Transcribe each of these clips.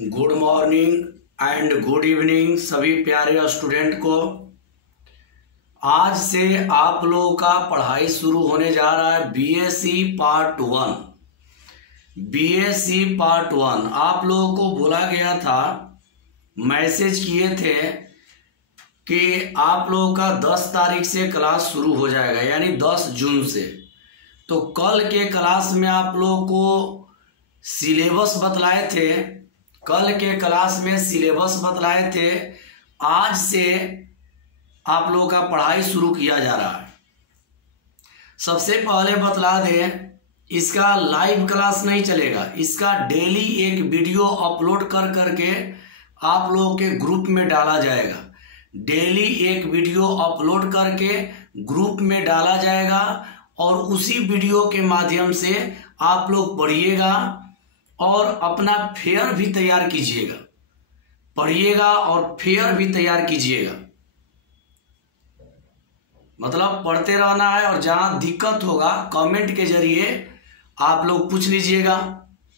Good morning and good evening सभी प्यारे student को। आज से आप लोगों का पढ़ाई शुरू होने जा रहा है बीएससी पार्ट 1। बीएससी पार्ट 1 आप लोगों को बोला गया था, मैसेज किए थे कि आप लोगों का 10 तारीख से क्लास शुरू हो जाएगा, यानी 10 जून से। तो कल के क्लास में आप लोगों को सिलेबस बतलाए थे, कल के क्लास में सिलेबस बतलाए थे। आज से आप लोगों का पढ़ाई शुरू किया जा रहा है। सबसे पहले बतला दें, इसका लाइव क्लास नहीं चलेगा, इसका डेली एक वीडियो अपलोड कर करके आप लोगों के ग्रुप में डाला जाएगा। डेली एक वीडियो अपलोड करके ग्रुप में डाला जाएगा और उसी वीडियो के माध्यम से आप लोग पढ़िएगा और अपना फेयर भी तैयार कीजिएगा। पढ़िएगा और फेयर भी तैयार कीजिएगा, मतलब पढ़ते रहना है। और जहां दिक्कत होगा कमेंट के जरिए आप लोग पूछ लीजिएगा।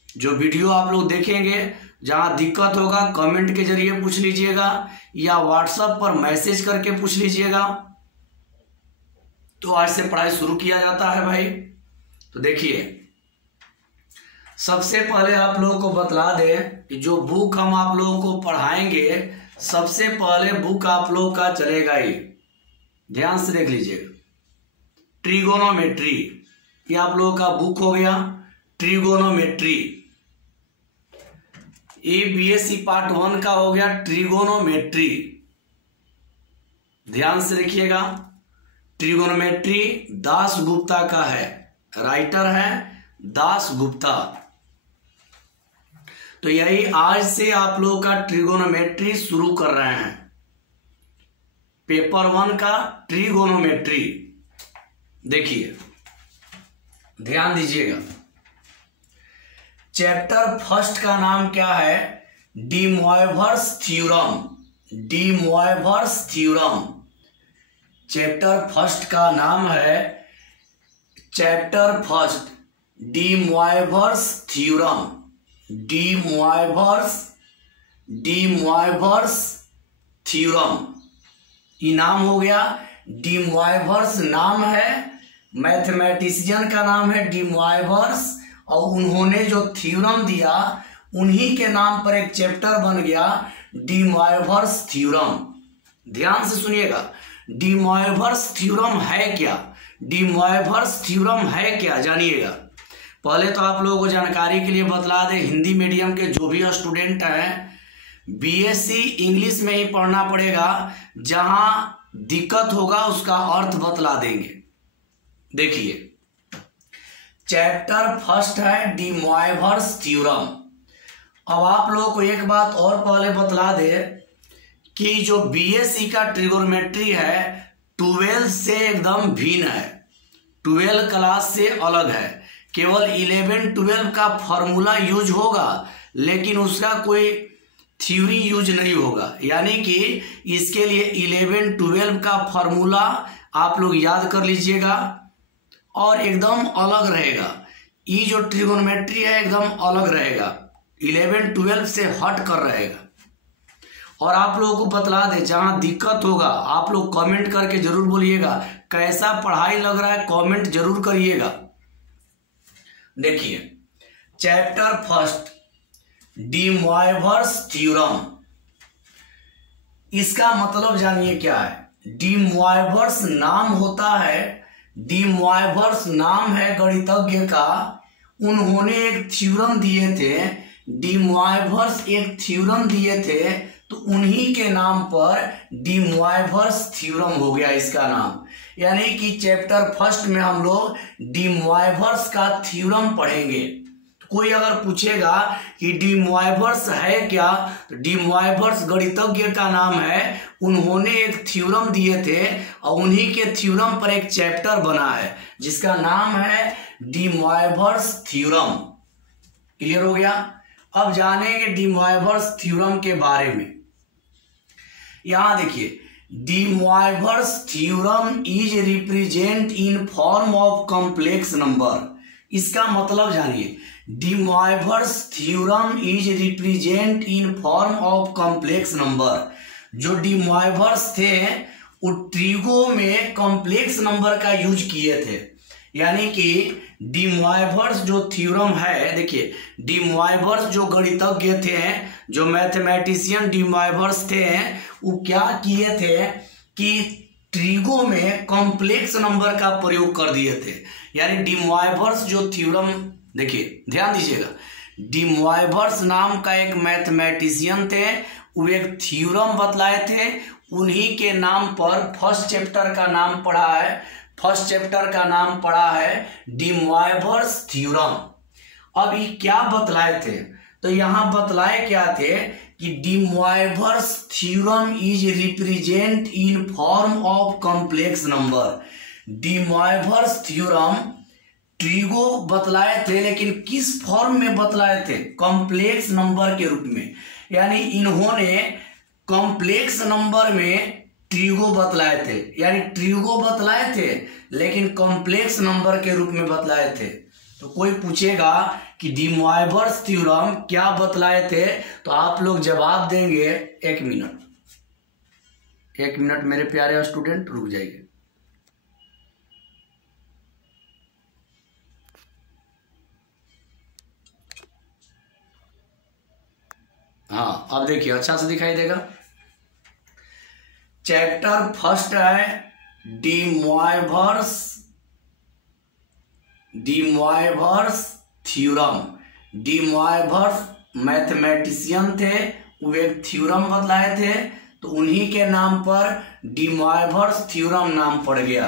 जो वीडियो आप लोग देखेंगे, जहां दिक्कत होगा कमेंट के जरिए पूछ लीजिएगा या व्हाट्सएप पर मैसेज करके पूछ लीजिएगा। तो आज से पढ़ाई शुरू किया जाता है भाई। तो देखिए, सबसे पहले आप लोगों को बतला दें कि जो बुक हम आप लोगों को पढ़ाएंगे, सबसे पहले बुक आप लोगों का चलेगा ये, ध्यान से देख लीजिएगा, ट्रिगोनोमेट्री। ये आप लोगों का बुक हो गया ट्रिगोनोमेट्री। ये बीएससी पार्ट 1 का हो गया ट्रिगोनोमेट्री। ध्यान से देखिएगा, ट्रिगोनोमेट्री दास गुप्ता का है, राइटर है दास गुप्ता। तो यही आज से आप लोगों का ट्रिगोनोमेट्री शुरू कर रहे हैं, पेपर 1 का ट्रिगोनोमेट्री। देखिए, ध्यान दीजिएगा, चैप्टर फर्स्ट का नाम क्या है? D Moivre's theorem. D Moivre's theorem chapter first का नाम है, chapter first D Moivre's theorem. D Moivre's theorem ये नाम हो गया। डी मोइवर्स नाम है, मैथमेटिशियन का नाम है डी मोइवर्स, और उन्होंने जो थ्योरम दिया उन्हीं के नाम पर एक चैप्टर बन गया डी मोइवर्स थ्योरम। ध्यान से सुनिएगा, डी मोइवर्स थ्योरम है क्या? डी मोइवर्स थ्योरम है क्या, जानिएगा। पहले तो आप लोगों को जानकारी के लिए बतला दें, हिंदी मीडियम के जो भी स्टूडेंट हैं, बीएससी इंग्लिश में ही पढ़ना पड़ेगा। जहां दिक्कत होगा उसका अर्थ बतला देंगे। देखिए, चैप्टर फर्स्ट है डी मोइवर्स थ्योरम। अब आप लोगों को एक बात और पहले बतला दे कि जो बीएससी का ट्रिगोनोमेट्री है 12 से एकदम भिन्न है, 12 क्लास से अलग है। केवल 11-12 का फॉर्मूला यूज होगा, लेकिन उसका कोई थ्योरी यूज नहीं होगा। यानी कि इसके लिए 11-12 का फॉर्मूला आप लोग याद कर लीजिएगा और एकदम अलग रहेगा। ये जो ट्रिगोनोमेट्री है एकदम अलग रहेगा, 11-12 से हट कर रहेगा। और आप लोगों को बतला दें, जहां दिक्कत होगा आप लोग कमेंट करके जरूर बोलिएगा। कैसा पढ़ाई लग रहा है कमेंट जरूर करिएगा। देखिए, chapter first D Moivre's theorem, इसका मतलब जानिए क्या है। डी मोइवर्स नाम होता है, डी मोइवर्स नाम है गणितज्ञ का। उन्होंने एक थ्योरम दिए थे, डी मोइवर्स एक थ्योरम दिए थे, तो उन्हीं के नाम पर डी मोइवर्स थ्योरम हो गया इसका नाम। यानी कि चैप्टर फर्स्ट में हम लोग डी मोइवर्स का थ्योरम पढ़ेंगे। कोई अगर पूछेगा कि डी मोइवर्स है क्या, तो डी मोइवर्स गणितज्ञ का नाम है। उन्होंने एक थ्योरम दिए थे और उन्हीं के थ्योरम पर एक चैप्टर बना है जिसका नाम है डी मोइवर्स थ्योरम। क्लियर हो गया? अब जानेंगे डी मोइवर्स थ्योरम के बारे में। यहां देखिए, D Moivre's theorem is represent in form of complex number. इसका मतलब जानिए, De Moivre's theorem is represent in form of complex number. जो डी मोइवर्स थे वो ट्रिगो में कॉम्प्लेक्स नंबर का यूज किए थे। यानी कि डी मोइवर्स जो थ्योरम है, देखिए डी मोइवर्स जो गणितज्ञ थे, जो मैथमेटिशियन डी मोइवर्स थे, वो क्या किए थे कि ट्रिगो में कॉम्प्लेक्स नंबर का प्रयोग कर दिए थे। यानी डी मोइवर्स जो थ्योरम, देखिए ध्यान दीजिएगा, डी मोइवर्स नाम का एक मैथमेटिशियन थे, वो एक थ्योरम बतलाए थे। उन्हीं के नाम पर फर्स्ट चैप्टर का नाम पढ़ा है, फर्स्ट चैप्टर का नाम पढ़ा है डी मोइवर्स थ्योरम। अब ये क्या बतलाए थे, तो यहां बतलाए क्या थे कि D Moivre's theorem is represent in form of complex number. D Moivre's theorem trigo बतलाए थे, लेकिन किस फॉर्म में बतलाए थे? कॉम्प्लेक्स नंबर के रूप में। यानी इन्होंने कॉम्प्लेक्स नंबर में ट्रिगो बतलाए थे, यानी ट्रिगो बतलाए थे लेकिन कॉम्प्लेक्स नंबर के रूप में बतलाए थे। तो कोई पूछेगा कि डी मोइवर्स थ्योरम क्या बतलाए थे, तो आप लोग जवाब देंगे, एक मिनट मेरे प्यारे स्टूडेंट, रुक जाइए। हाँ, अब देखिए अच्छा से दिखाई देगा। चैप्टर फर्स्ट है D Moivre's theorem. D Moivre's mathematician थे, वो एक थ्योरम बतलाए थे, तो उन्हीं के नाम पर डी मोइवर्स थ्योरम नाम पड़ गया।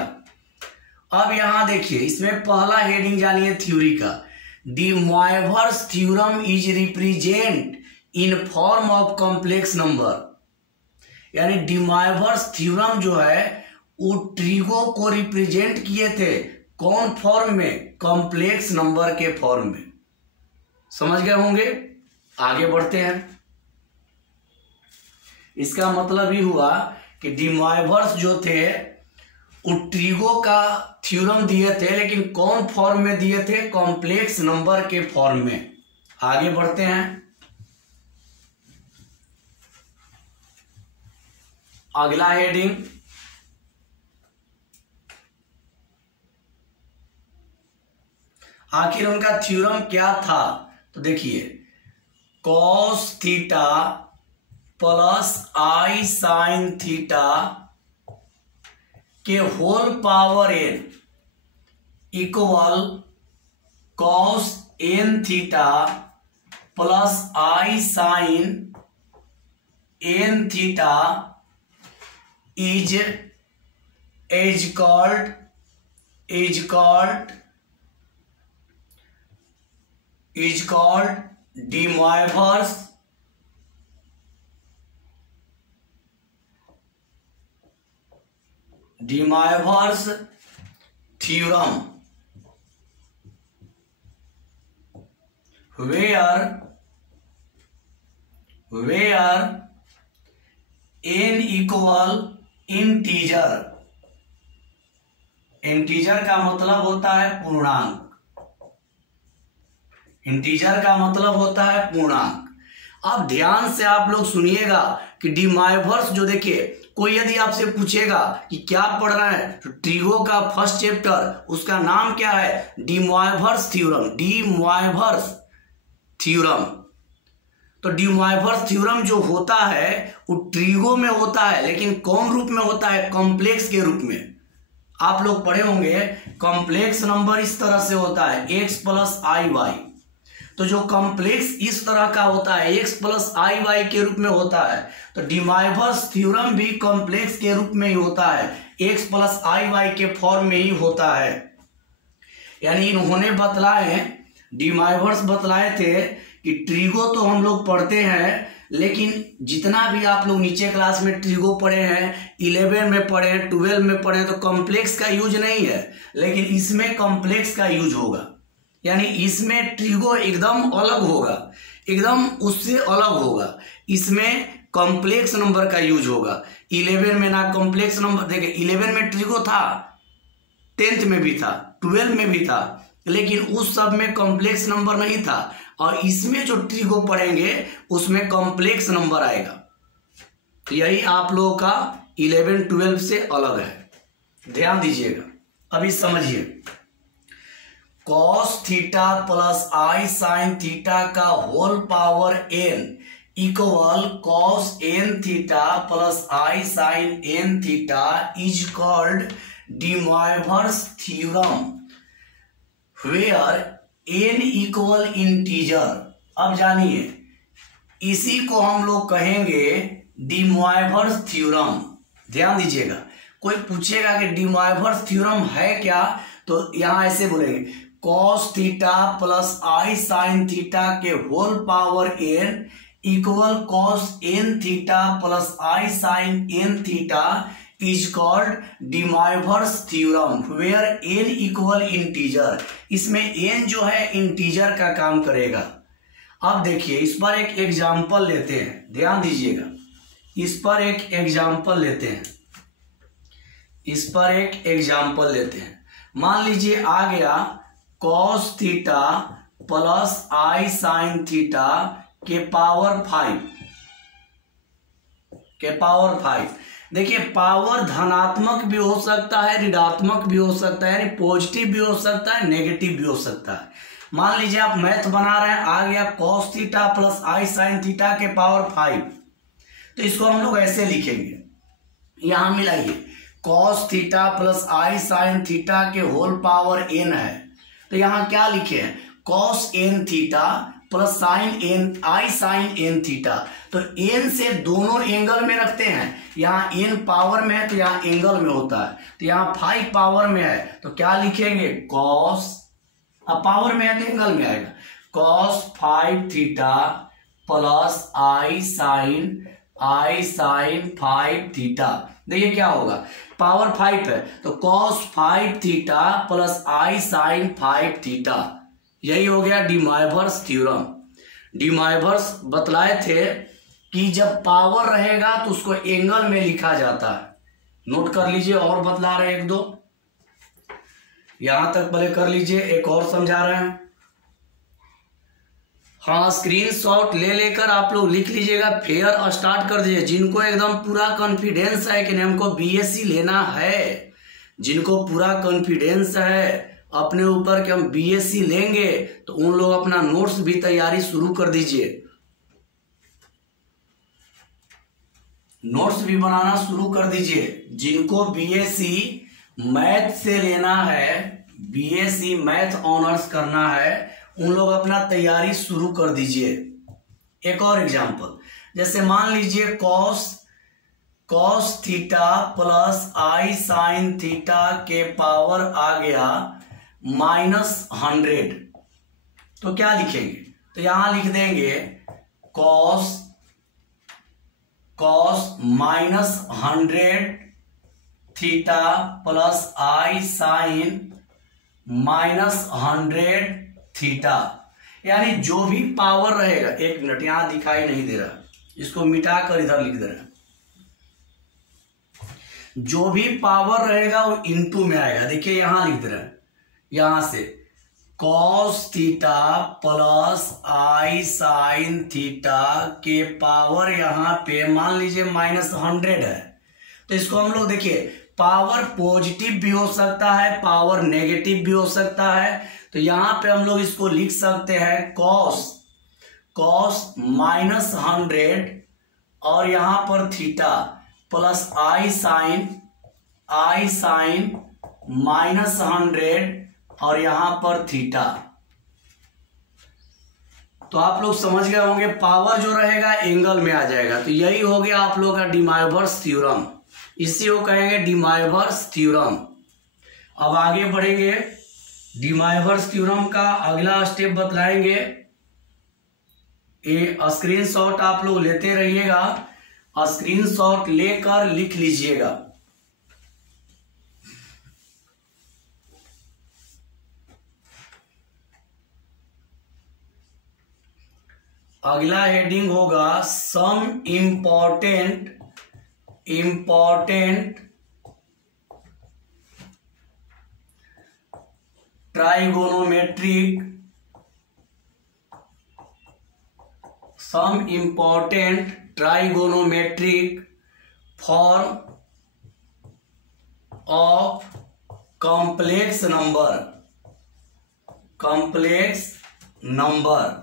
अब यहां देखिए, इसमें पहला हेडिंग जानिए थ्योरी का। D Moivre's theorem is represent in form of complex number. यानी डी मोइवर्स थ्योरम जो है वो ट्रिगो को रिप्रेजेंट किए थे, कौन फॉर्म में? कॉम्प्लेक्स नंबर के फॉर्म में। समझ गए होंगे? आगे बढ़ते हैं। इसका मतलब ही हुआ कि डी मोइवर्स जो थे वो ट्रिगो का थ्योरम दिए थे, लेकिन कौन फॉर्म में दिए थे? कॉम्प्लेक्स नंबर के फॉर्म में। आगे बढ़ते हैं। अगला हेडिंग, आखिर उनका थ्योरम क्या था? तो देखिए, cos theta plus i sine theta के whole power n equal cos n theta plus i sine n theta is called de Moivre's theorem, where n equal integer का मतलब होता है पूर्णांक। इंटीजर का मतलब होता है पूर्णांक। अब ध्यान से आप लोग सुनिएगा कि डी मोइवर्स जो, देखिए कोई यदि आपसे पूछेगा कि क्या पढ़ रहा है, तो ट्रिगो का फर्स्ट चैप्टर, उसका नाम क्या है? D Moivre's theorem. D Moivre's theorem. तो डी मोइवर्स थ्योरम जो होता है वो ट्रिगो में होता है, लेकिन कौन रूप में होता है? कॉम्प्लेक्स के रूप में। आप लोग पढ़े होंगे कॉम्प्लेक्स नंबर इस तरह से होता है x प्लस आई वाई। तो जो कॉम्प्लेक्स इस तरह का होता है x प्लस आई वाई के रूप में होता है, तो डी मोइवर्स थ्योरम भी कॉम्प्लेक्स के रूप में ही होता है, x प्लस आई वाई के फॉर्म में ही होता है। यानी इन्होंने बतलाए, डी मोइवर्स बतलाए थे कि ट्रिगो तो हम लोग पढ़ते हैं, लेकिन जितना भी आप लोग नीचे क्लास में ट्रिगो पढ़े हैं, 11 में पढ़े हैं, 12 में पढ़े हैं, तो कॉम्प्लेक्स का यूज नहीं है, लेकिन इसमें कॉम्प्लेक्स का यूज होगा। यानी इसमें ट्रिगो एकदम अलग होगा, एकदम उससे अलग होगा। इसमें कॉम्प्लेक्स नंबर का यूज होगा। 11 में ना कॉम्प्लेक्स नंबर, देखिए 11 में ट्रिगो था, 10th में भी था, 12 में भी था, लेकिन उस सब में कॉम्प्लेक्स नंबर नहीं था, और इसमें जो ट्री को पढ़ेंगे उसमें कॉम्प्लेक्स नंबर आएगा। तो यही आप लोगों का 11 12 से अलग है, ध्यान दीजिएगा। अभी समझिए, cos theta plus i sine theta का whole power n equal cos n theta plus i sine n theta is called de Moivre's theorem where n equal integer. अब जानिए, इसी को हम लोग कहेंगे डी मोइवर्स थ्योरम। ध्यान दीजिएगा, कोई पूछेगा कि डी मोइवर्स थ्योरम है क्या, तो यहां ऐसे बोलेंगे, cos theta plus i sine theta के whole power n equal cos n theta plus i sine n theta is called de Moivre's theorem where n equal integer. इसमें n जो है इंटीजर का काम करेगा। अब देखिए, इस पर एक एग्जाम्पल लेते हैं, ध्यान दीजिएगा, इस पर एक एग्जाम्पल लेते हैं, इस पर एक एग्जाम्पल लेते हैं। मान लीजिए आ गया cos theta plus i sine theta के पावर 5 के पावर 5। देखिए, पावर धनात्मक भी हो सकता है, ऋणात्मक भी हो सकता है, यानी पॉजिटिव भी हो सकता है, नेगेटिव भी हो सकता है। मान लीजिए आप मैथ बना रहे हैं, आ गया cos theta plus i sine theta के पावर 5, तो इसको हम लोग ऐसे लिखेंगे, यहां मिलाइए, cos theta plus i sine theta के होल पावर n है, तो यहां क्या लिखे हैं, cos n theta plus sine n i sine n theta. तो n से दोनों एंगल में रखते हैं, यहाँ n पावर में है तो यहाँ एंगल में होता है, तो यहाँ 5 पावर में है तो क्या लिखेंगे, कॉस, अब पावर में है तो एंगल में आएगा, cos 5 theta plus i sign 5 theta. देखिए क्या होगा, पावर 5 है तो cos 5 theta plus i sign 5 theta. यही हो गया D Moivre's theorem. D Moivre's बतलाए थे कि जब पावर रहेगा तो उसको एंगल में लिखा जाता है। नोट कर लीजिए, और बतला रहे हैं एक दो, यहां तक भले कर लीजिए, एक और समझा रहे हैं। हाँ, स्क्रीनशॉट ले लेकर आप लोग लिख लीजिएगा, फेयर स्टार्ट कर दीजिए। जिनको एकदम पूरा कॉन्फिडेंस है कि हमको बीएससी लेना है, जिनको पूरा कॉन्फिडेंस है अपने ऊपर कि हम बीएससी लेंगे, तो उन लोग अपना नोट्स भी तैयारी शुरू कर दीजिए, नोट्स भी बनाना शुरू कर दीजिए। जिनको बीएससी मैथ से लेना है, बीएससी मैथ ऑनर्स करना है, उन लोग अपना तैयारी शुरू कर दीजिए। एक और एग्जांपल, जैसे मान लीजिए cos theta plus i sine theta के पावर आ गया -100, तो क्या लिखेंगे, तो यहां लिख देंगे cos -100 theta plus i sign -100 theta. यानी जो भी पावर रहेगा, एक मिनट यहां दिखाई नहीं दे रहा, इसको मिटाकर इधर लिख दे रहे हैं, जो भी पावर रहेगा वो इनटू में आएगा। देखिए यहां लिख दे रहे हैं, यहां से cos theta plus i sine theta के पावर यहां पे मान लीजिए -100 है, तो इसको हम लोग देखिए पावर पॉजिटिव भी हो सकता है, पावर नेगेटिव भी हो सकता है, तो यहां पे हम लोग इसको लिख सकते हैं कॉस -100 और यहां पर थीटा प्लस आई साइन -100 और यहां पर थीटा। तो आप लोग समझ गए होंगे, पावर जो रहेगा एंगल में आ जाएगा। तो यही हो गया आप लोग का डी मोइवर्स थ्योरम, इसी को कहेंगे डी मोइवर्स थ्योरम। अब आगे बढ़ेंगे, डी मोइवर्स थ्योरम का अगला स्टेप बतलाएंगे। ये स्क्रीनशॉट आप लोग लेते रहिएगा, स्क्रीनशॉट लेकर लिख लीजिएगा। अगला हेडिंग होगा some important trigonometric, some important trigonometric form of complex number.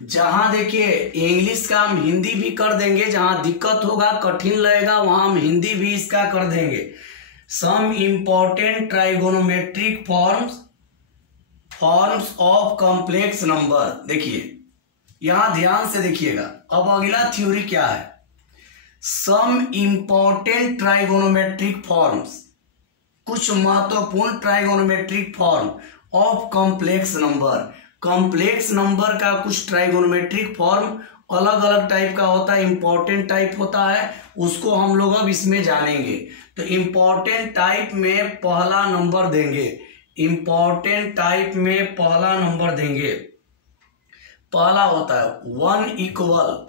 जहां देखिए इंग्लिश का हम हिंदी भी कर देंगे, जहां दिक्कत होगा कठिन लगेगा वहां हम हिंदी भी इसका कर देंगे। Some important trigonometric forms of complex number. देखिए यहां ध्यान से देखिएगा। अब अगला थ्योरी क्या है? सम इंपॉर्टेंट ट्राइगोनोमेट्रिक फॉर्म्स, कुछ महत्वपूर्ण trigonometric form of complex number. Complex number का कुछ ट्राइगोनोमेट्रिक फॉर्म अलग अलग टाइप का होता है, इंपॉर्टेंट टाइप होता है, उसको हम लोग अब इसमें जानेंगे। तो इंपॉर्टेंट टाइप में पहला नंबर देंगे, इंपॉर्टेंट टाइप में पहला नंबर देंगे। पहला होता है 1 equal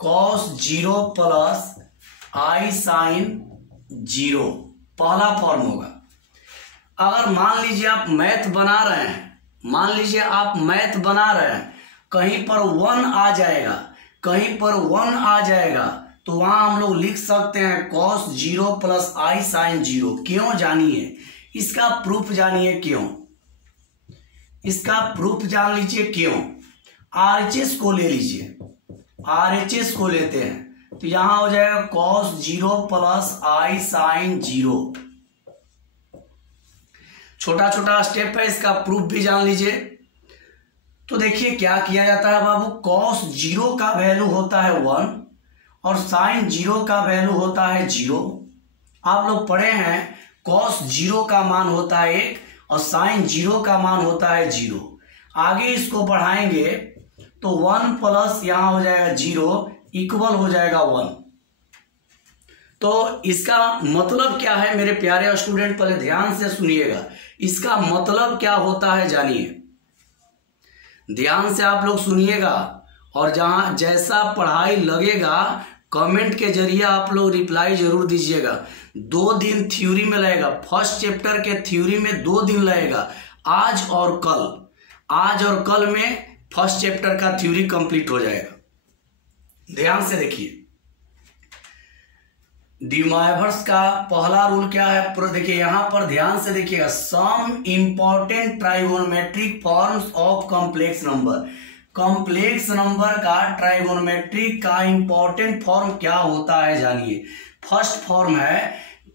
cos 0 plus i sin 0, पहला फॉर्म होगा। अगर मान लीजिए आप मैथ बना रहे हैं, कहीं पर 1 आ जाएगा, कहीं पर 1 आ जाएगा, तो वहां हम लोग लिख सकते हैं cos 0 प्लस i sin 0। क्यों जानिए, इसका प्रूफ जानिए क्यों, इसका प्रूफ जान लीजिए क्यों। RHS को ले लीजिए, RHS को लेते हैं तो यहां हो जाएगा cos 0 प्लस i sin 0। छोटा छोटा स्टेप है, इसका प्रूफ भी जान लीजिए। तो देखिए क्या किया जाता है बाबू, cos 0 का वैल्यू होता है 1 और sin 0 का वैल्यू होता है 0। आप लोग पढ़े हैं cos 0 का मान होता है 1 और sin 0 का मान होता है 0। आगे इसको बढ़ाएंगे तो 1 प्लस यहां हो जाएगा 0 इक्वल हो जाएगा 1। तो इसका मतलब क्या है मेरे प्यारे स्टूडेंट, पहले ध्यान से सुनिएगा। इसका मतलब क्या होता है जानिए, ध्यान से आप लोग सुनिएगा और जहां जैसा पढ़ाई लगेगा कमेंट के जरिए आप लोग रिप्लाई जरूर दीजिएगा। 2 दिन थ्योरी में लगेगा, फर्स्ट चैप्टर के थ्योरी में 2 दिन लगेगा, आज और कल में फर्स्ट चैप्टर का थ्योरी कंप्लीट हो जाएगा। ध्यान से देखिए, डिमॉयवर्स का पहला रूल क्या है, देखिए यहां पर ध्यान से देखिएगा। Some important trigonometric forms of complex number. Complex number का ट्राइगोनोमेट्रिक का इंपॉर्टेंट फॉर्म क्या होता है जानिए।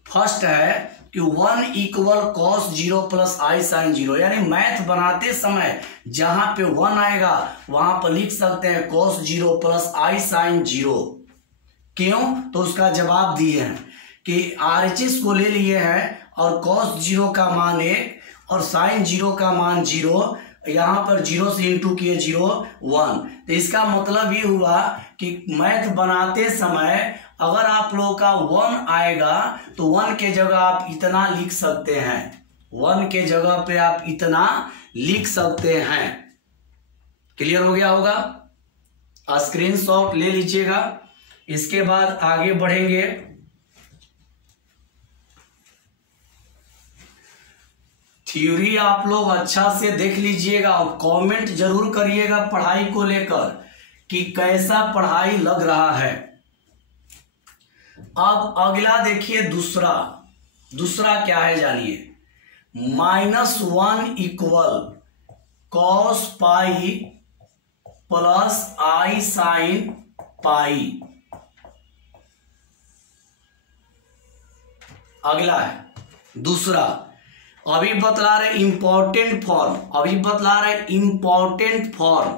फर्स्ट है कि 1 equal cos 0 plus i sin 0, यानी मैथ बनाते समय जहां पे 1 आएगा वहां पर लिख सकते हैं cos 0 प्लस i sin 0। क्यों, तो उसका जवाब दिए हैं कि RHS को ले लिए हैं और cos 0 का मान 1 और sin 0 का मान 0, यहां पर 0 से इंटू किए 0 1। तो इसका मतलब ये हुआ कि मैथ बनाते समय अगर आप लोगों का 1 आएगा तो 1 के जगह आप इतना लिख सकते हैं, 1 के जगह पे आप इतना लिख सकते हैं। क्लियर हो गया होगा, स्क्रीनशॉट ले लीजिएगा। इसके बाद आगे बढ़ेंगे। थ्योरी आप लोग अच्छा से देख लीजिएगा और कमेंट जरूर करिएगा पढ़ाई को लेकर कि कैसा पढ़ाई लग रहा है। अब अगला देखिए, दूसरा क्या है जानिए। -1 equal cos pi plus i sin पाई। अगला है दूसरा। अभी बतला रहे इंपॉर्टेंट फॉर्म।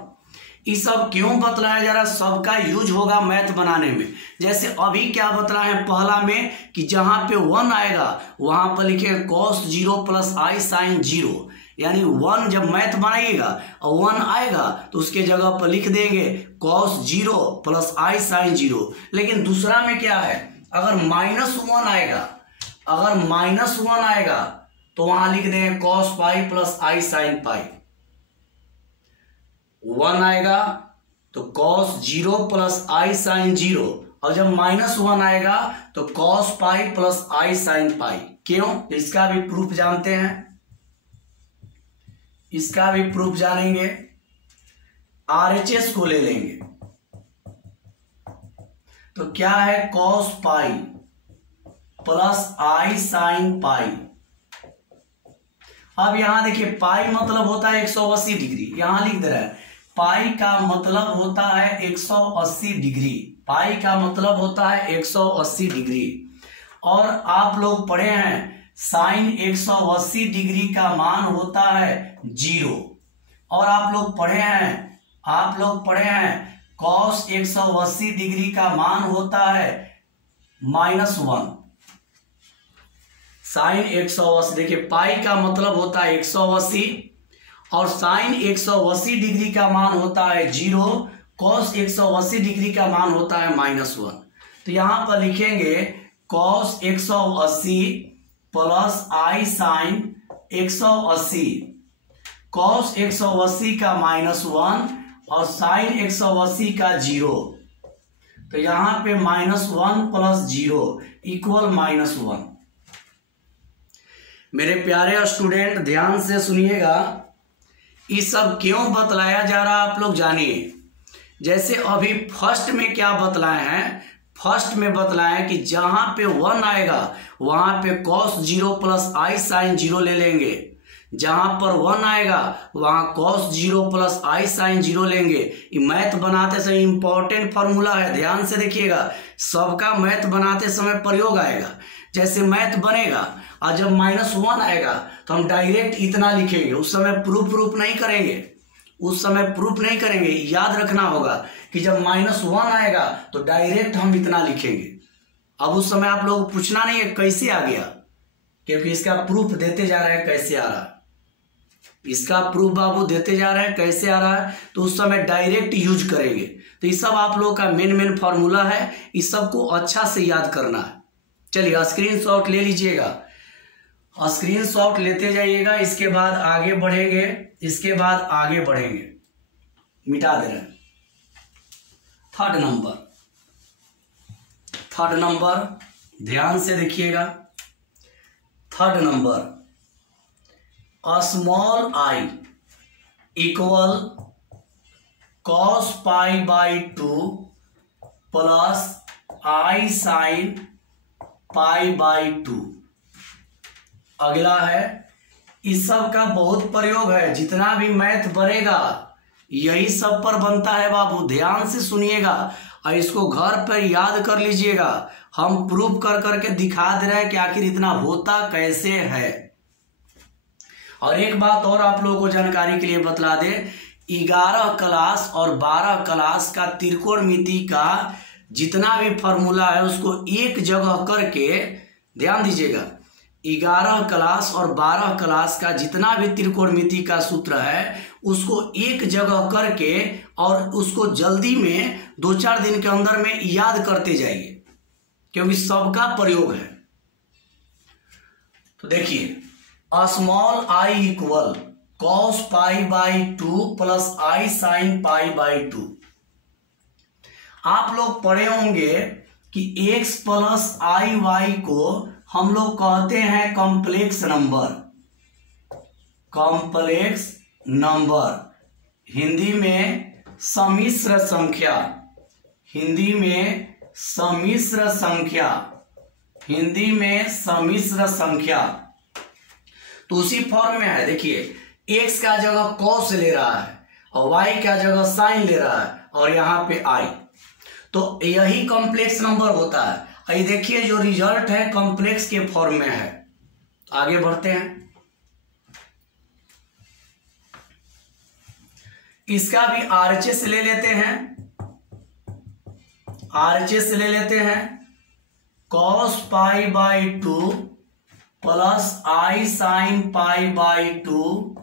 ये सब क्यों बतलाया जा रहा है, सबका यूज होगा मैथ बनाने में। जैसे अभी क्या बतलाया है पहला में कि जहां पे 1 आएगा वहां पर लिखे cos 0 प्लस i sin 0, यानी 1 जब मैथ बनाइएगा और 1 आएगा तो उसके जगह पर लिख देंगे cos 0 प्लस i sin 0। लेकिन दूसरा में क्या है, अगर -1 आएगा तो वहां लिख देंगे cos pi plus i sin पाई। 1 आएगा तो cos 0 प्लस i sin 0, और जब -1 आएगा तो cos pi plus i sin पाई। क्यों? इसका भी प्रूफ जानते हैं, इसका भी प्रूफ जानेंगे। RHS को ले लेंगे तो क्या है, cos pi plus I sin पाई। अब यहां देखिए पाई मतलब होता है 180 डिग्री, यहां लिख दे रहा है पाई का मतलब होता है 180 डिग्री, पाई का मतलब होता है 180 डिग्री। और आप लोग पढ़े हैं साइन 180 डिग्री का मान होता है 0। और आप लोग पढ़े हैं कॉस 180 डिग्री का मान होता है -1। साइन 180 देखिए पाई का मतलब होता है 180 और साइन 180 डिग्री का मान होता है 0, कॉस 180 डिग्री का मान होता है -1। तो यहां पर लिखेंगे cos 180 plus I sine 180, cos 180 का -1 और साइन 180 का 0। तो यहां पे -1 प्लस 0 इक्वल -1। मेरे प्यारे स्टूडेंट ध्यान से सुनिएगा, ये सब क्यों बतलाया जा रहा है आप लोग जानिए। जैसे अभी फर्स्ट में क्या बतलाए हैं, फर्स्ट में बतलाए कि जहां पे 1 आएगा वहां पे cos 0 प्लस I साइन 0 ले लेंगे, जहां पर 1 आएगा वहां cos 0 प्लस I साइन 0 लेंगे। ये मैथ बनाते समय इंपॉर्टेंट फॉर्मूला है, ध्यान से देखिएगा, सबका मैथ बनाते समय प्रयोग आएगा। जैसे मैथ बनेगा और जब -1 आएगा तो हम डायरेक्ट इतना लिखेंगे, उस समय प्रूफ नहीं करेंगे, उस समय प्रूफ नहीं करेंगे। याद रखना होगा कि जब -1 आएगा तो डायरेक्ट हम इतना लिखेंगे। अब उस समय आप लोग पूछना नहीं है कैसे आ गया, क्योंकि इसका प्रूफ देते जा रहे हैं कैसे आ रहा है, इसका प्रूफ बाबू देते जा रहे हैं कैसे आ रहा है, तो उस समय डायरेक्ट यूज करेंगे। तो ये सब आप लोगों का मेन फॉर्मूला है, इस सबको अच्छा से याद करना है। चलिए स्क्रीनशॉट ले लीजिएगा, स्क्रीनशॉट लेते जाइएगा, इसके बाद आगे बढ़ेंगे, इसके बाद आगे बढ़ेंगे। मिटा दे रहे हैं। थर्ड नंबर ध्यान से देखिएगा। Third number small I equal cos pi by 2 plus I sine pi by 2। अगला है, इस सब का बहुत प्रयोग है, जितना भी मैथ बनेगा यही सब पर बनता है बाबू, ध्यान से सुनिएगा और इसको घर पर याद कर लीजिएगा। हम प्रूफ कर करके दिखा दे रहे हैं कि आखिर इतना होता कैसे है। और एक बात और आप लोगों को जानकारी के लिए बतला दे, 11 क्लास और 12 क्लास का त्रिकोणमिति का जितना भी फॉर्मूला है उसको एक जगह करके, ध्यान दीजिएगा, 11 क्लास और 12 क्लास का जितना भी त्रिकोणमिति का सूत्र है उसको एक जगह करके और उसको जल्दी में 2-4 दिन के अंदर में याद करते जाइए, क्योंकि सबका प्रयोग है। तो देखिए small I equal cos pi by 2 plus I sine pi by 2। आप लोग पढ़े होंगे कि x प्लस आई वाई को हम लोग कहते हैं कॉम्प्लेक्स नंबर, हिंदी में सम्मिश्र संख्या, हिंदी में सम्मिश्र संख्या। तो उसी फॉर्म में है, देखिए x का जगह cos ले रहा है और y का जगह साइन ले रहा है और यहाँ पे I, तो यही कॉम्प्लेक्स नंबर होता है। ये देखिए जो रिजल्ट है कॉम्प्लेक्स के फॉर्म में है। आगे बढ़ते हैं, इसका भी RHS ले लेते हैं, cos pi by 2 plus I sine pi by 2।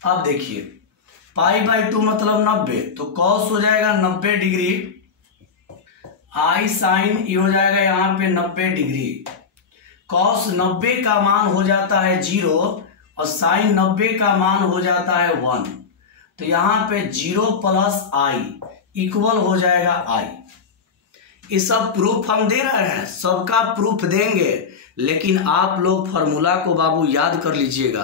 अब देखिए पाई बाई 2 मतलब 90, तो cos हो जाएगा 90 डिग्री, I साइन ये हो जाएगा यहाँ पे 90 डिग्री। cos 90 का मान हो जाता है 0 और साइन 90 का मान हो जाता है 1। तो यहाँ पे 0 प्लस I इक्वल हो जाएगा I। ये सब प्रूफ हम दे रहे हैं, सबका प्रूफ देंगे, लेकिन आप लोग फार्मूला को बाबू याद कर लीजिएगा,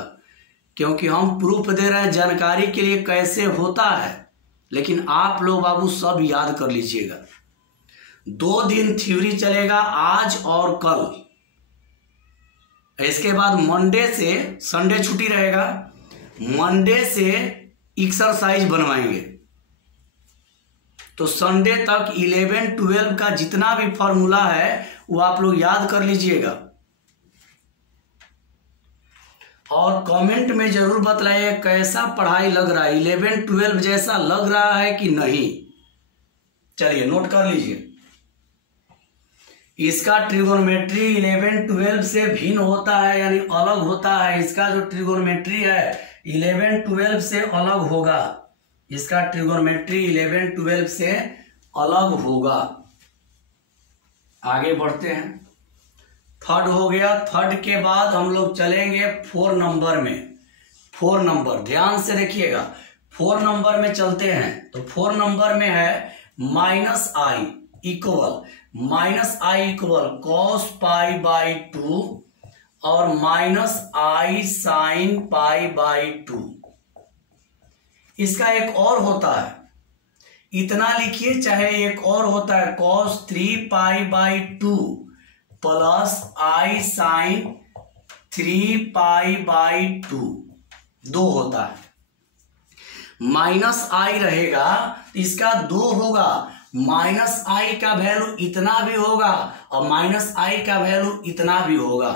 क्योंकि हम प्रूफ दे रहे हैं जानकारी के लिए कैसे होता है, लेकिन आप लोग बाबू सब याद कर लीजिएगा। 2 दिन थ्योरी चलेगा, आज और कल। इसके बाद मंडे से संडे छुट्टी रहेगा, मंडे से एक्सरसाइज बनवाएंगे। तो संडे तक 11, 12 का जितना भी फॉर्मूला है वो आप लोग याद कर लीजिएगा, और कमेंट में जरूर बताइए कैसा पढ़ाई लग रहा है, 11, 12 जैसा लग रहा है कि नहीं। चलिए नोट कर लीजिए। इसका ट्रिगोनोमेट्री 11, 12 से भिन्न होता है, यानी अलग होता है। इसका जो ट्रिगोनोमेट्री है 11, 12 से अलग होगा। इसका ट्रिगोनोमेट्री 11, 12 से अलग होगा। आगे बढ़ते हैं। थर्ड हो गया। थर्ड के बाद हम लोग चलेंगे 4 नंबर में। 4 नंबर ध्यान से देखिएगा, 4 नंबर में चलते हैं। तो 4 नंबर में है -i equal cos pi by 2 और -i sin पाई बाई 2। इसका एक और होता है, इतना लिखिए, चाहे एक और होता है cos 3 pi by 2 plus i sin 3 pi by 2, 2 होता है। -i रहेगा, इसका 2 होगा, -i का वैल्यू इतना भी होगा और -i का वैल्यू इतना भी होगा।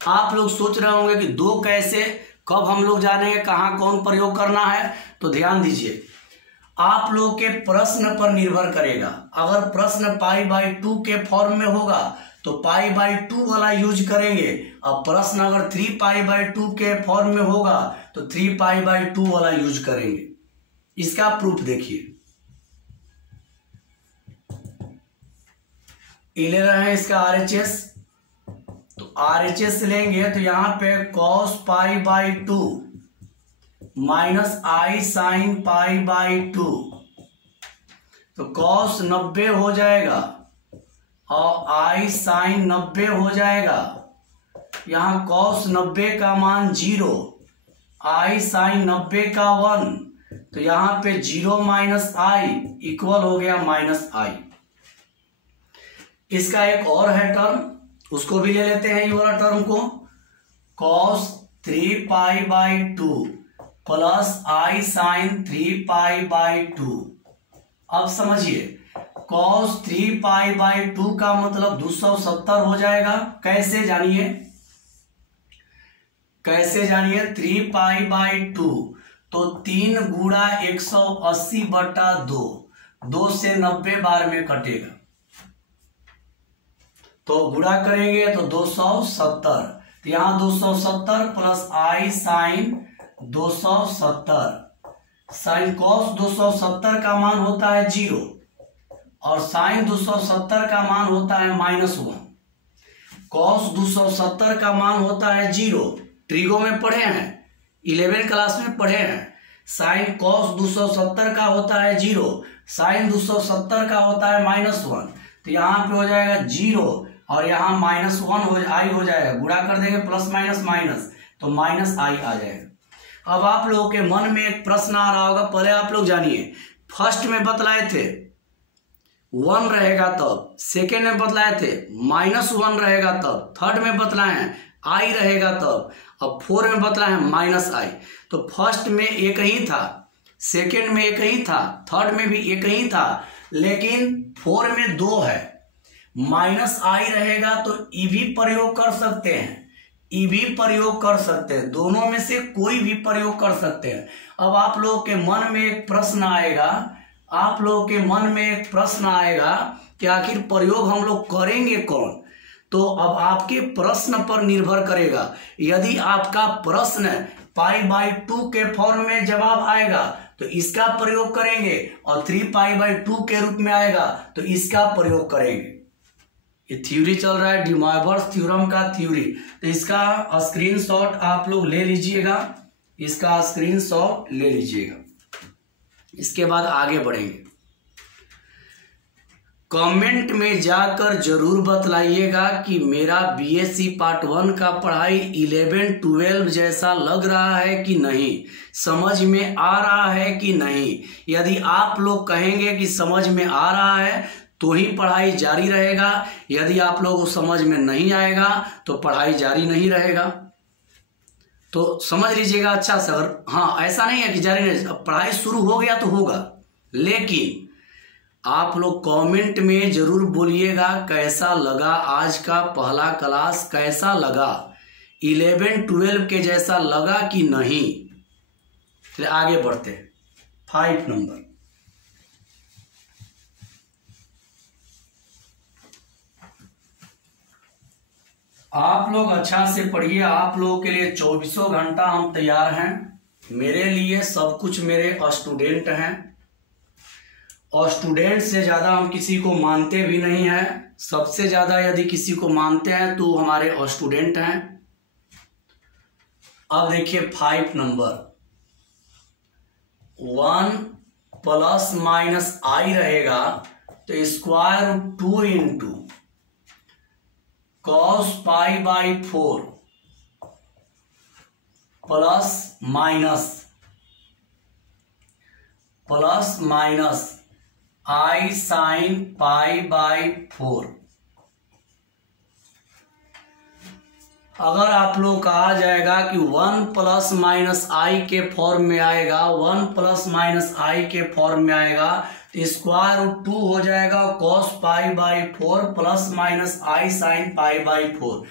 आप लोग सोच रहे होंगे कि 2 कैसे, कब हम लोग जानेंगे, कहाँ कौन प्रयोग करना है। तो ध्यान दीजिए, आप लोग के प्रश्न पर निर्भर करेगा। अगर प्रश्न पाई बाई 2 के फॉर्म में होगा तो पाई बाई 2 वाला यूज करेंगे, और प्रश्न अगर 3 पाई बाई 2 के फॉर्म में होगा तो 3 पाई बाई 2 वाला यूज करेंगे। इसका प्रूफ देखिए, ले रहे हैं इसका RHS। तो RHS लेंगे तो यहां पे cos pi by 2 -i sin pi by 2, तो cos 90 हो जाएगा और i sin 90 हो जाएगा। यहां cos 90 का मान 0, i sin 90 का 1, तो यहां पे 0 - i इक्वल हो गया -i। इसका एक और है टर्म, उसको भी ले लेते हैं ये वाला टर्म को, cos 3 pi by 2 plus i sin 3 pi by 2। अब समझिए, cos 3 पाई बाई 2 का मतलब 270 हो जाएगा। कैसे जानिए, कैसे जानिए, 3 पाई बाई 2 तो 3 गुणा 180/2, 2 से 90 बार में कटेगा, तो गुणा करेंगे तो 270। तो यहां 270 plus i sin 270, sine cos 270 का मान होता है 0 और साइन 270 का मान होता है -1। cos 270 का मान होता है 0, ट्रिगो में पढ़े हैं, 11 क्लास में पढ़े हैं। साइन cos 270 का होता है 0, साइन 270 का होता है -1, तो यहाँ पे हो जाएगा 0 और यहाँ -1 i हो जाएगा, गुणा कर देंगे प्लस माइनस माइनस, तो -i आ जाएगा। अब आप लोगों के मन में एक प्रश्न आ रहा होगा, पहले आप लोग जानिए, फर्स्ट में बतलाए थे 1 रहेगा तब, सेकेंड में बतलाए थे -1 रहेगा तब, थर्ड में बतलाए हैं i रहेगा तब, अब 4 में बतलाए हैं -i। तो फर्स्ट में एक ही था, सेकेंड में एक ही था, थर्ड में भी एक ही था, लेकिन 4 में 2 है। -i रहेगा तो ई भी प्रयोग कर सकते हैं, ई भी प्रयोग कर सकते हैं, दोनों में से कोई भी प्रयोग कर सकते हैं। अब आप लोगों के मन में एक प्रश्न आएगा, आप लोगों के मन में एक प्रश्न आएगा कि आखिर प्रयोग हम लोग करेंगे कौन। तो अब आपके प्रश्न पर निर्भर करेगा। यदि आपका प्रश्न पाई बाई 2 के फॉर्म में जवाब आएगा तो इसका प्रयोग करेंगे, और 3 पाई बाई 2 के रूप में आएगा तो इसका प्रयोग करेंगे। ये थ्योरी चल रहा है, डी मॉयबर्स थ्योरम का थ्योरी। तो इसका स्क्रीनशॉट आप लोग ले लीजिएगा, इसका स्क्रीनशॉट ले लीजिएगा। इसके बाद आगे बढ़ेंगे। कमेंट में जाकर जरूर बतलाइएगा कि मेरा बीएससी पार्ट 1 का पढ़ाई 11-12 जैसा लग रहा है कि नहीं, समझ में आ रहा है कि नहीं। यदि आप लोग कहेंगे कि समझ में आ रहा है तो ही पढ़ाई जारी रहेगा, यदि आप लोगों को समझ में नहीं आएगा तो पढ़ाई जारी नहीं रहेगा। तो समझ लीजिएगा अच्छा से। अगर हाँ, ऐसा नहीं है कि जारी नहीं, पढ़ाई शुरू हो गया तो होगा, लेकिन आप लोग कमेंट में जरूर बोलिएगा कैसा लगा आज का पहला क्लास, कैसा लगा, 11-12 के जैसा लगा कि नहीं। चलिए आगे बढ़ते हैं। 5 नंबर, आप लोग अच्छा से पढ़िए। आप लोगों के लिए 24 घंटा हम तैयार हैं। मेरे लिए सब कुछ मेरे स्टूडेंट हैं, और स्टूडेंट से ज़्यादा हम किसी को मानते भी नहीं हैं। सबसे ज़्यादा यदि किसी को मानते हैं तो हमारे स्टूडेंट हैं। अब देखिए 5 नंबर, 1 ± i रहेगा तो √2 into cos π/4 plus minus i sin π/4। अगर आप लोग का आ जाएगा कि 1 ± i के फॉर्म में आएगा, 1 ± i के फॉर्म में आएगा तो √2 हो जाएगा cos π/4 plus minus i sin π/4।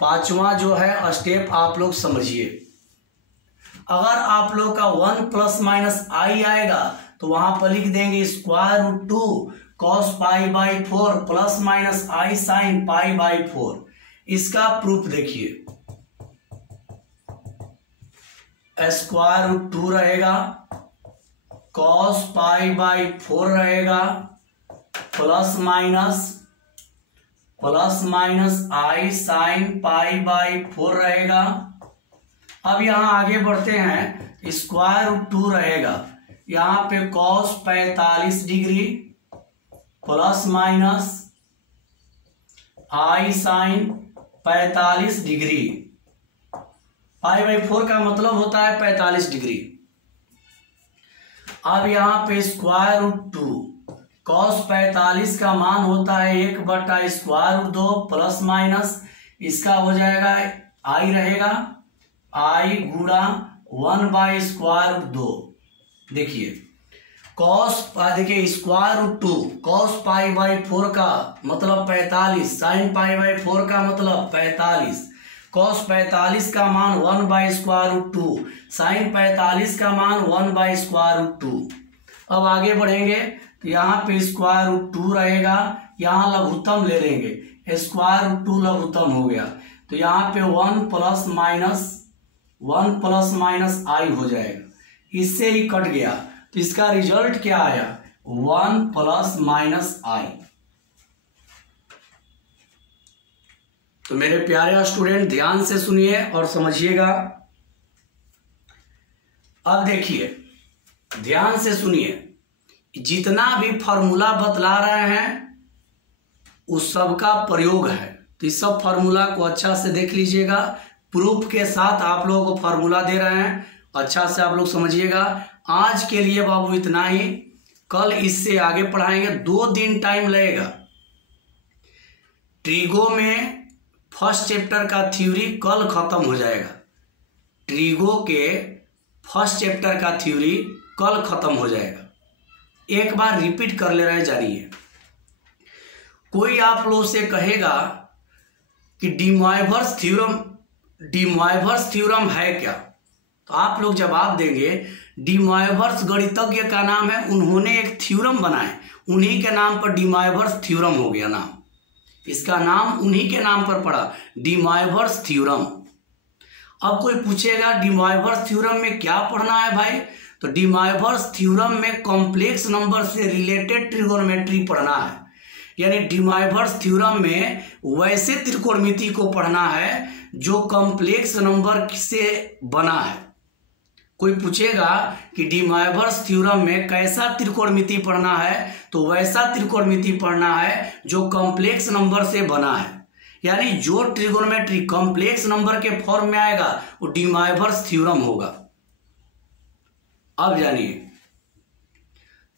पांचवा जो है स्टेप आप लोग समझिए। अगर आप लोग का 1 ± i आएगा तो वहां पर लिख देंगे √2 cos π/4 plus minus i sin π/4। इसका प्रूफ देखिए, √2 रहेगा, cos π/4 रहेगा, प्लस माइनस i sin π/4 रहेगा। अब यहां आगे बढ़ते हैं, √2 रहेगा, यहां पे cos 45 degree plus minus i sin 45 degree. π/4 का मतलब होता है 45 डिग्री। अब यहाँ पे √2 cos 45 का मान होता है 1/√2 प्लस माइनस इसका हो जाएगा i रहेगा, i गुणा 1/√2। देखिए देखिए √2 cos π/4 का मतलब 45, sin π/4 का मतलब 45, cos 45 का मान 1/√2, sin 45 का मान 1/√2। अब आगे बढ़ेंगे तो यहाँ पे √2 रहेगा, यहाँ लघुत्तम ले लेंगे, √2 लघुत्तम हो गया तो यहाँ पे 1 प्लस माइनस i हो जाएगा, इससे ही कट गया तो इसका रिजल्ट क्या आया 1 प्लस i। तो मेरे प्यारे स्टूडेंट ध्यान से सुनिए और समझिएगा। अब देखिए ध्यान से सुनिए, जितना भी फॉर्मूला बतला रहे हैं उस सब का प्रयोग है, तो इस सब फॉर्मूला को अच्छा से देख लीजिएगा। प्रूफ के साथ आप लोगों को फॉर्मूला दे रहे हैं, अच्छा से आप लोग समझिएगा। आज के लिए बाबू इतना ही, कल इससे आगे पढ़ाएंगे। 2 दिन टाइम लगेगा। ट्रिगो में फर्स्ट चैप्टर का थ्योरी कल खत्म हो जाएगा, ट्रिगो के फर्स्ट चैप्टर का थ्योरी कल खत्म हो जाएगा। एक बार रिपीट कर ले रहे हैं, जानिए। कोई आप लोग से कहेगा कि डी मोइवर्स थ्योरम है क्या, तो आप लोग जवाब देंगे डी मोइवर्स गणितज्ञ का नाम है, उन्होंने एक थ्योरम बनाए, उन्हीं के नाम पर डी मोइवर्स थ्योरम हो गया नाम, इसका नाम उन्हीं के नाम पर पड़ा, डी मोइवर्स थ्योरम। अब कोई पूछेगा डी मोइवर्स थ्योरम में क्या पढ़ना है भाई, तो डी मोइवर्स थ्योरम में कॉम्प्लेक्स नंबर से रिलेटेड ट्रिगोनोमेट्री पढ़ना है, यानी डी मोइवर्स थ्योरम में वैसे त्रिकोणमिति को पढ़ना है जो कॉम्प्लेक्स नंबर से बना है। कोई पूछेगा कि डी मोइवरेस थ्योरम में कैसा त्रिकोणमिति पढ़ना है, तो वैसा त्रिकोणमिति पढ़ना है जो कॉम्प्लेक्स नंबर से बना है, यानी जो ट्रिगोनोमेट्री कॉम्प्लेक्स नंबर के फॉर्म में आएगा वो डी मोइवरेस थ्योरम होगा। अब जानिए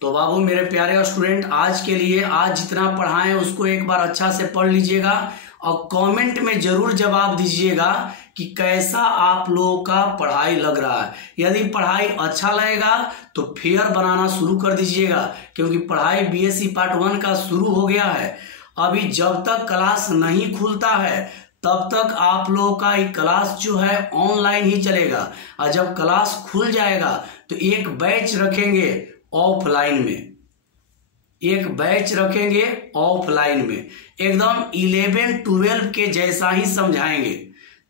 तो बाबू मेरे प्यारे स्टूडेंट, आज के लिए आज जितना पढ़ाएं उसको एक बार अच्छा से पढ़ लीजिएगा और कमेंट में जरूर जवाब दीजिएगा कि कैसा आप लोगों का पढ़ाई लग रहा है। यदि पढ़ाई अच्छा लगेगा तो फेयर बनाना शुरू कर दीजिएगा, क्योंकि पढ़ाई बीएससी पार्ट 1 का शुरू हो गया है। अभी जब तक क्लास नहीं खुलता है तब तक आप लोगों का ये क्लास जो है ऑनलाइन ही चलेगा, और जब क्लास खुल जाएगा तो एक बैच रखेंगे ऑफलाइन में, एक बैच रखेंगे ऑफलाइन में, एकदम 11-12 के जैसा ही समझाएंगे,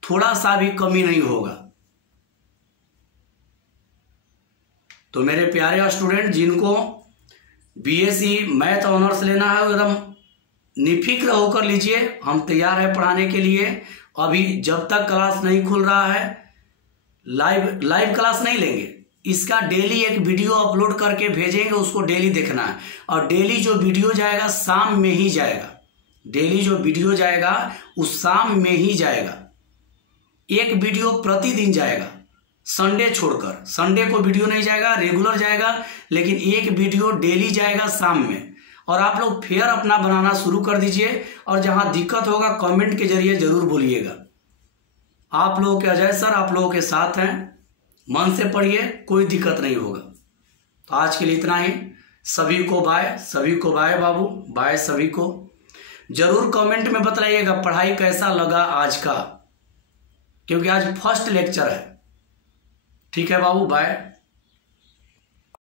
थोड़ा सा भी कमी नहीं होगा। तो मेरे प्यारे स्टूडेंट, जिनको बीएससी मैथ ऑनर्स लेना है एकदम निफिक्र होकर लीजिए, हम तैयार है पढ़ाने के लिए। अभी जब तक क्लास नहीं खुल रहा है लाइव क्लास नहीं लेंगे, इसका डेली एक वीडियो अपलोड करके भेजेंगे, उसको डेली देखना है। और डेली जो वीडियो जाएगा शाम में ही जाएगा, डेली जो वीडियो जाएगा उस शाम में ही जाएगा। एक वीडियो प्रतिदिन जाएगा, संडे छोड़कर, संडे को वीडियो नहीं जाएगा, रेगुलर जाएगा, लेकिन एक वीडियो डेली जाएगा शाम में। और आप लोग फेयर अपना बनाना शुरू कर दीजिए, और जहां दिक्कत होगा कमेंट के जरिए जरूर बोलिएगा। आप लोगों के अजय सर आप लोगों के साथ हैं, मन से पढ़िए, कोई दिक्कत नहीं होगा। तो आज के लिए इतना ही, सभी को बाय, सभी को बाय बाबू, बाय सभी को। जरूर कमेंट में बताइएगा पढ़ाई कैसा लगा आज का, क्योंकि आज फर्स्ट लेक्चर है। ठीक है बाबू, बाय।